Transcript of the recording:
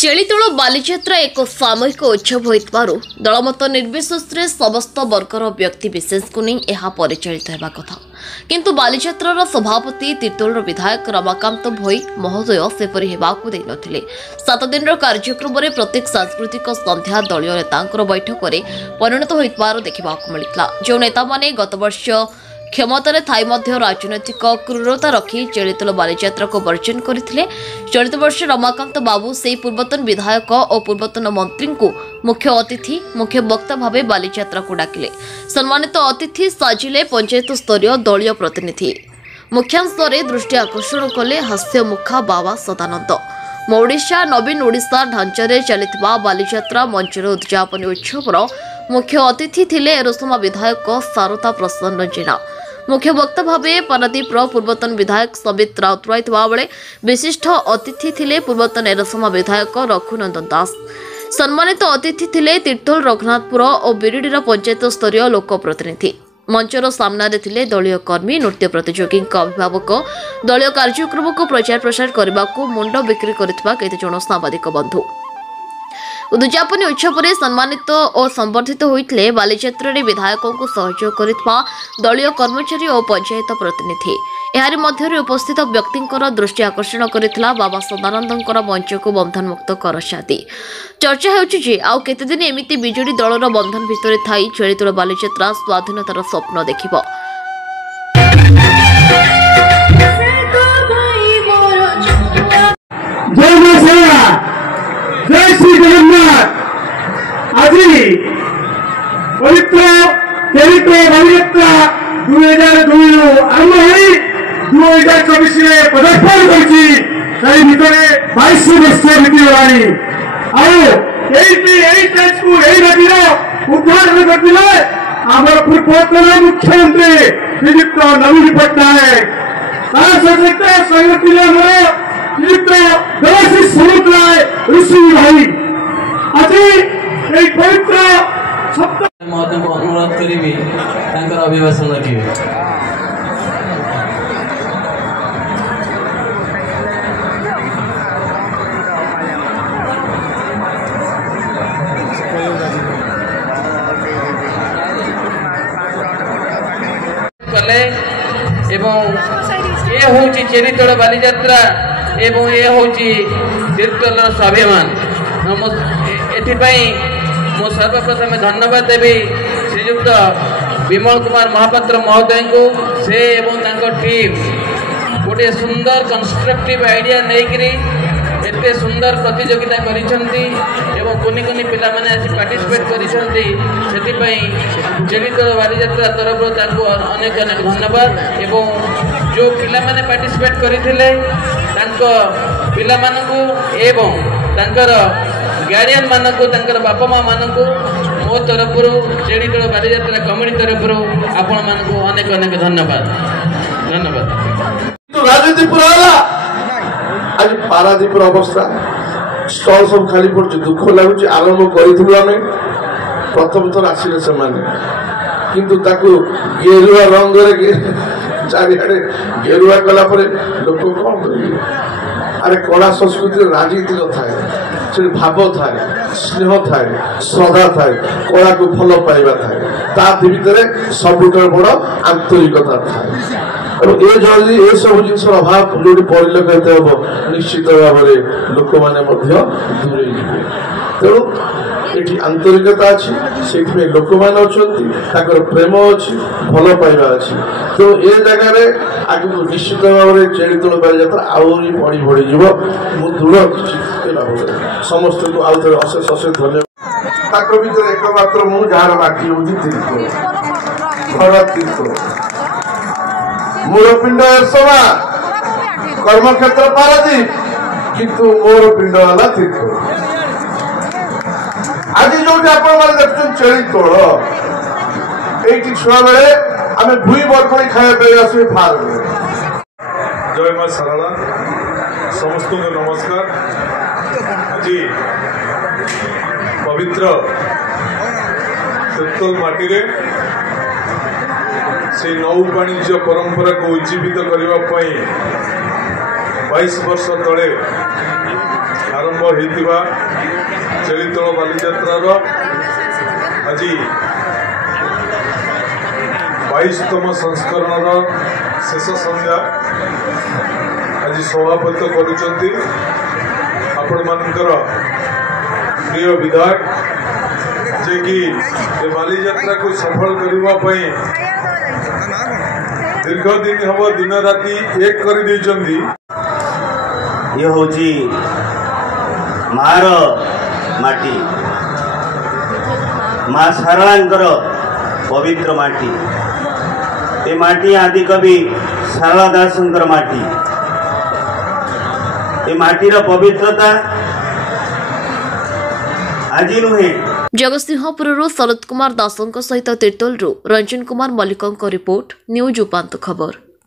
चेलीतोल बालीजात्रा एक सामूहिक उत्सव होइतबारु दलमत निर्विशेष समस्त वर्गर व्यक्तिविशेष को नहीं यह परिचालित होगा कथा किंतु बालीजात्रार सभापति तीर्तोल विधायक रमाकांत भोई महोदय सेपरी हेबाकु देइ नथिले। 7 दिन कार्यक्रम में प्रत्येक सांस्कृतिक संध्या दलीय नेतांकर बैठक में परिणत होइतबार देखिबाकु मिलितला। जो नेता माने गत वर्ष क्षमतार थाई मध्य राजनैतिक क्रूरता रखी चेलीतोल बालीजात्रा को वर्जन करथिले। चलित वर्ष रमाकांत बाबू से पूर्वतन विधायक और पूर्वतन मंत्री को मुख्य अतिथि मुख्य वक्ता भावे बालीजात्रा को डाकिले। सम्मानित अतिथि साजिले पंचायत स्तरीय दलीय प्रतिनिधि। मुख्यांश दृष्टि आकर्षण कले हास्यमुखा बाबा सदानंद। ओडिशा नवीन ओडिशा ढांचारे चलिथिबा बालीजात्रा मंचर उद्यापन उत्सवर मुख्य अतिथि थिले एरोसमा विधायक सारदा प्रसन्न जेना। मुख्य वक्ता भावे पारादीप पूर्वतन विधायक सबित राउतराय बेले विशिष्ट अतिथि थिले पूर्वतन एरोसमा विधायक रघुनंदन दास। सम्मानित अतिथि थिले तीर्तोल रघुनाथपुर और बिरिडीर पंचायत स्तरीय लोक प्रतिनिधि। मंचर सामना थिले दलीय कर्मी नृत्य प्रतियोगी अभिभावक दलीय कार्यक्रम को प्रचार प्रसार करने को मुंड बिक्री करथिबा केतेजण सामाजिक बंधु। उद्यापन उत्सव में सम्मानित और संबर्धित होते बालीजात्रा विधायकों को सहयोग करथिबा दलीय कर्मचारी और पंचायत प्रतिनिधि। यार मध्य उपस्थित व्यक्ति दृष्टि आकर्षण करथिला बाबा सदानंदर मंच को बंधन मुक्त करशादी। चर्चा होछि आउ केते दिन एमिति बिजेडी दलर बंधन भितर थाई चेलीतोल बालीजात्रा स्वाधीनतार स्वप्न देखिबो। जय श्री जगन्नाथ। आज पवित्र चेलीतोल बालीजात्रा 2002 आरंभ हो 2024 में पदार्पण करछि। ताई भितरे 22 वर्ष बीतीगलानी को नदीर उद्घाटन करथिले आमर पूर्वतन मुख्यमंत्री श्रीयुक्त नवीन पट्टनायक। सहित संगठन श्रीयुक्त देवाशीष सामुद्राय ऋषि भाई। आज पवित्र महोदय को अनुरोध करी अभिभाषण रखिए। ये हूँ चेलीतोल बालीजात्रा एवं ये हूँ तीर्तोल स्वाभिमान। मु सर्वप्रथम धन्यवाद देवी श्रीयुक्त विमल कुमार महापात्र महोदय को से एवं टीम गोटे सुंदर कंस्ट्रक्टिव आइडिया नहीं एते सुंदर प्रतियोगिता करिसेंती एवं कोनी कोनी पिला माने आसी पार्टिसिपेट करिसेंती। सेति चेलीतोल बालीजात्रा तरफ ताको अनेक अनेक धन्यवाद। एवं जो पिला माने पार्टिसिपेट करिथिले तांको पिला मानकु एवं तांकर गार्डियन मानकु तांकर बापा माँ मानकु मो तरफ चेलीतोल बालीजात्रा कमिटी तरफ आपण मानकु अनेक अनेक धन्यवाद धन्यवाद। तो राजनीति पुराला आज पारादीप अवस्था स्टल सब खाली पड़े दुख लगुच। आरंभ करें प्रथम थर आसिले से किंतु ताकू गेरुआ रंग चारिड़े गेरुआ कला लोक कौन करेंगे। अरे कला संस्कृति राजनीतिक थाए से भाव थाए स्नेह थाए श्रद्धा थाए कला को भल पाइबा थाए ता भितर सबुठ बड़ आंतरिकता थाए। ये जल्दी ये सब जिन अभाव जो परिलक्षित हम निश्चित भाव में लोक मैंने दूरे तेणु ये आंतरिकता अच्छी से लोक मैंने अच्छा प्रेम अच्छी भल पाइबा अच्छी। तो ये जगह आगे निश्चित भाव में चेलीतोल बालीजात्रा आहरी बढ़ी बढ़ी दृढ़ समस्त को आउ थे अशेष अशेष धन्यवाद। भर एकमात्र मु जार माटी हूँ तीर्तोल घर तीर्तोल मोर पिंड एरसमा कर्मक्षेत्र पारादीप किंतु मोर पिंड है तीर्तोल। आज जो आप देखते चेलीतोल ये छुआ बेले आम भूई बरपड़ी खाया आस फार्म। जय माँ सारला समस्त को नमस्कार। आज पवित्र तीर्तोल माटी से नौ वाणिज्य परंपरा को उज्जीवित करने 22 वर्ष तले आरंभ होइतिबा चलितल बालीजात्रार आज 22तम संस्करण शेष संध्या आज सभापति करुचंती आपण मानकर प्रिय विधायक जे कि बालीजात्रा को सफल करने दीर्घ दिन हम दिन राति एक कर देइचंती। ये होची मार माटी माँ सारलांकर पवित्र माटी ए माटी आदि कवि सारला दासंकर माटी ए माटीर पवित्रता आज नुहे। जगतसिंहपुर शरद कुमार दासों सहित तीर्तोलू रंजन कुमार मल्लिकों रिपोर्ट न्यूज उपांत खबर।